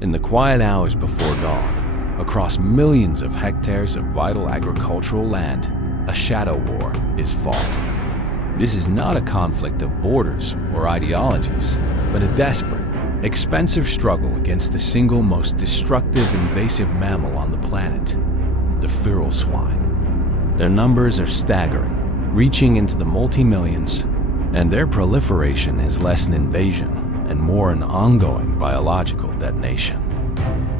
In the quiet hours before dawn, across millions of hectares of vital agricultural land, a shadow war is fought. This is not a conflict of borders or ideologies, but a desperate, expensive struggle against the single most destructive invasive mammal on the planet, the feral swine. Their numbers are staggering, reaching into the multi-millions, and their proliferation is less an invasion and more an ongoing biological detonation.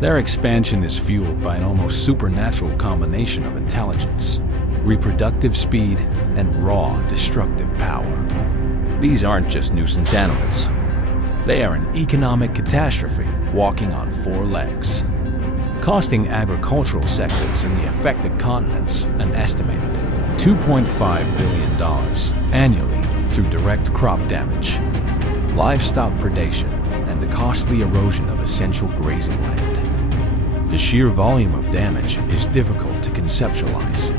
Their expansion is fueled by an almost supernatural combination of intelligence, reproductive speed, and raw, destructive power. These aren't just nuisance animals. They are an economic catastrophe walking on four legs, costing agricultural sectors in the affected continents an estimated $2.5 billion annually through direct crop damage, livestock predation, and the costly erosion of essential grazing land. The sheer volume of damage is difficult to conceptualize,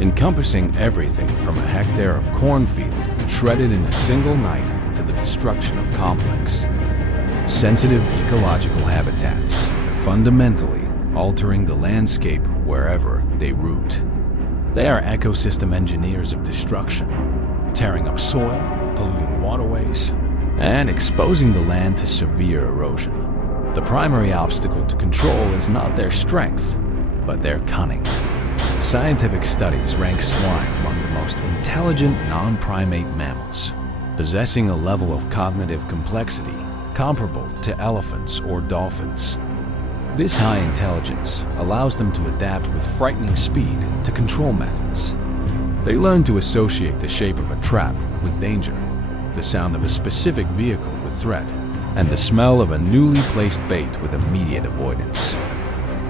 encompassing everything from a hectare of cornfield shredded in a single night to the destruction of complex, sensitive ecological habitats, fundamentally altering the landscape wherever they root. They are ecosystem engineers of destruction, tearing up soil, polluting waterways, and exposing the land to severe erosion. The primary obstacle to control is not their strength, but their cunning. Scientific studies rank swine among the most intelligent non-primate mammals, possessing a level of cognitive complexity comparable to elephants or dolphins. This high intelligence allows them to adapt with frightening speed to control methods. They learn to associate the shape of a trap with danger, the sound of a specific vehicle with threat, and the smell of a newly placed bait with immediate avoidance.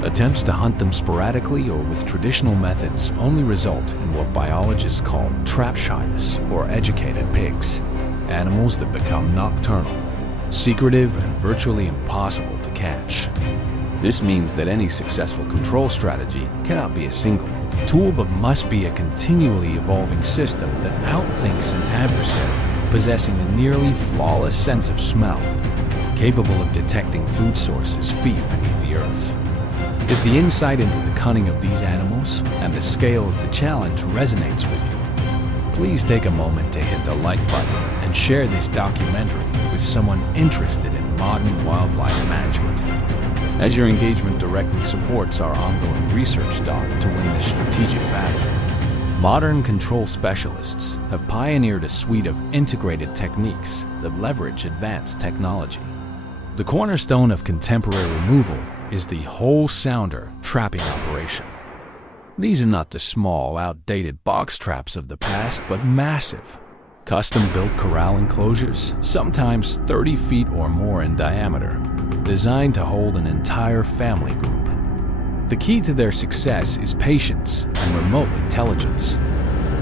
Attempts to hunt them sporadically or with traditional methods only result in what biologists call trap shyness or educated pigs, animals that become nocturnal, secretive, and virtually impossible to catch. This means that any successful control strategy cannot be a single tool but must be a continually evolving system that outthinks an adversary, possessing a nearly flawless sense of smell, capable of detecting food sources feet beneath the earth. If the insight into the cunning of these animals and the scale of the challenge resonates with you, please take a moment to hit the like button and share this documentary with someone interested in modern wildlife management, as your engagement directly supports our ongoing research to win this strategic battle. Modern control specialists have pioneered a suite of integrated techniques that leverage advanced technology. The cornerstone of contemporary removal is the whole sounder trapping operation. These are not the small, outdated box traps of the past, but massive, custom-built corral enclosures, sometimes 30 feet or more in diameter, designed to hold an entire family group. The key to their success is patience and remote intelligence.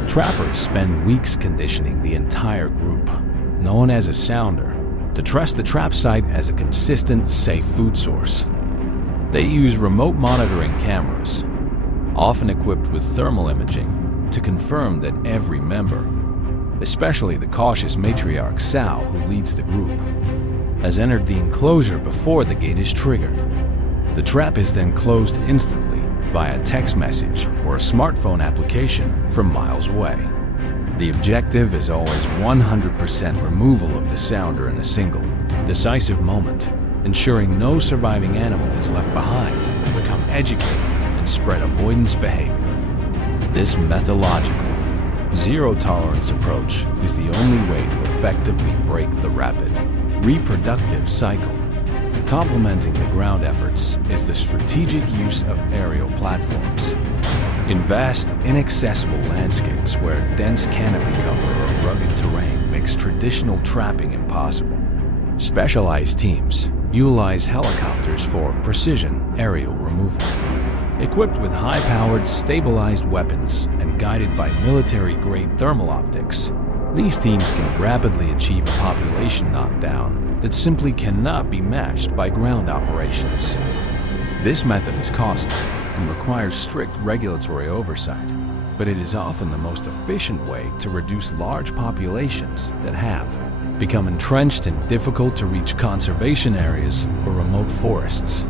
Trappers spend weeks conditioning the entire group, known as a sounder, to trust the trap site as a consistent, safe food source. They use remote monitoring cameras, often equipped with thermal imaging, to confirm that every member, especially the cautious matriarch sow who leads the group, has entered the enclosure before the gate is triggered. The trap is then closed instantly via text message or a smartphone application from miles away. The objective is always 100% removal of the sounder in a single, decisive moment, ensuring no surviving animal is left behind to become educated and spread avoidance behavior. This methodological, zero-tolerance approach is the only way to effectively break the rapid, reproductive cycle. Complementing the ground efforts is the strategic use of aerial platforms. In vast, inaccessible landscapes where dense canopy cover or rugged terrain makes traditional trapping impossible, specialized teams utilize helicopters for precision aerial removal. Equipped with high-powered, stabilized weapons and guided by military-grade thermal optics, these teams can rapidly achieve a population knockdown that simply cannot be matched by ground operations. This method is costly and requires strict regulatory oversight, but it is often the most efficient way to reduce large populations that have become entrenched in difficult-to-reach conservation areas or remote forests.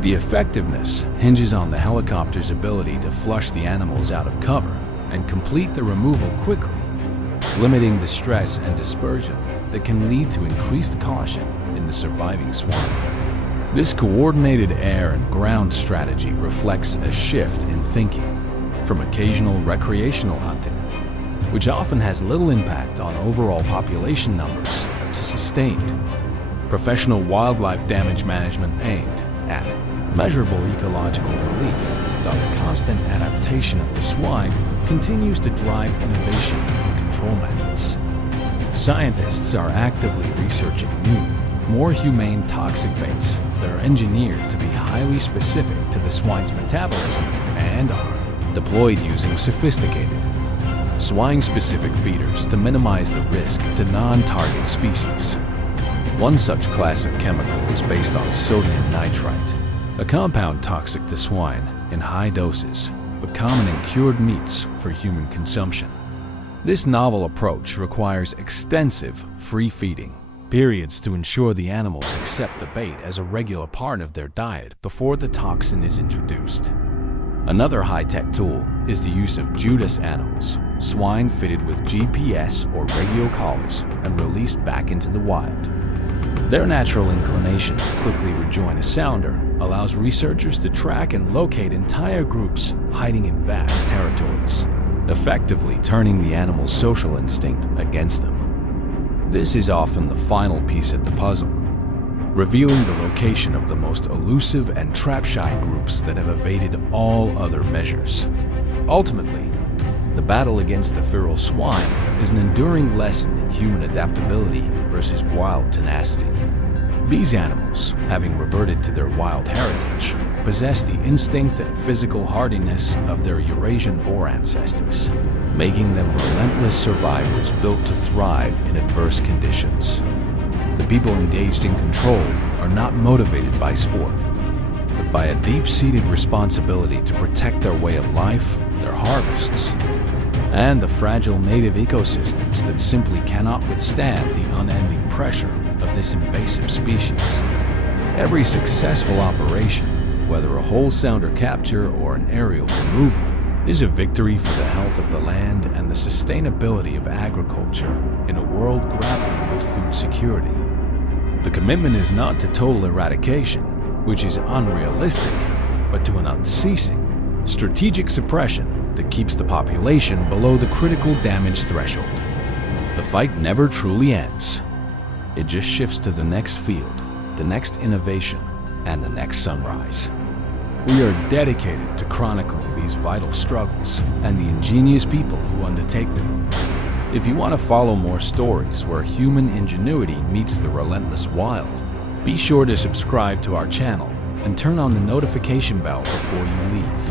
The effectiveness hinges on the helicopter's ability to flush the animals out of cover and complete the removal quickly, limiting the stress and dispersion that can lead to increased caution in the surviving swarm. This coordinated air and ground strategy reflects a shift in thinking from occasional recreational hunting, which often has little impact on overall population numbers, to sustained, professional wildlife damage management aimed at measurable ecological relief. The constant adaptation of the swine continues to drive innovation in control methods. Scientists are actively researching new, more humane toxic baits that are engineered to be highly specific to the swine's metabolism and are deployed using sophisticated swine-specific feeders to minimize the risk to non-target species. One such class of chemical is based on sodium nitrite, a compound toxic to swine in high doses, but common in cured meats for human consumption. This novel approach requires extensive free feeding periods to ensure the animals accept the bait as a regular part of their diet before the toxin is introduced. Another high-tech tool is the use of Judas animals, swine fitted with GPS or radio collars and released back into the wild. Their natural inclination to quickly rejoin a sounder allows researchers to track and locate entire groups hiding in vast territories, effectively turning the animal's social instinct against them. This is often the final piece of the puzzle, revealing the location of the most elusive and trap-shy groups that have evaded all other measures. Ultimately, the battle against the feral swine is an enduring lesson in human adaptability versus wild tenacity. These animals, having reverted to their wild heritage, possess the instinct and physical hardiness of their Eurasian boar ancestors, making them relentless survivors built to thrive in adverse conditions. The people engaged in control are not motivated by sport, but by a deep-seated responsibility to protect their way of life, their harvests, and the fragile native ecosystems that simply cannot withstand the unending pressure of this invasive species. Every successful operation, whether a whole sounder capture or an aerial removal, is a victory for the health of the land and the sustainability of agriculture in a world grappling with food security. The commitment is not to total eradication, which is unrealistic, but to an unceasing, strategic suppression that keeps the population below the critical damage threshold. The fight never truly ends. It just shifts to the next field, the next innovation, and the next sunrise. We are dedicated to chronicling these vital struggles and the ingenious people who undertake them. If you want to follow more stories where human ingenuity meets the relentless wild, be sure to subscribe to our channel and turn on the notification bell before you leave.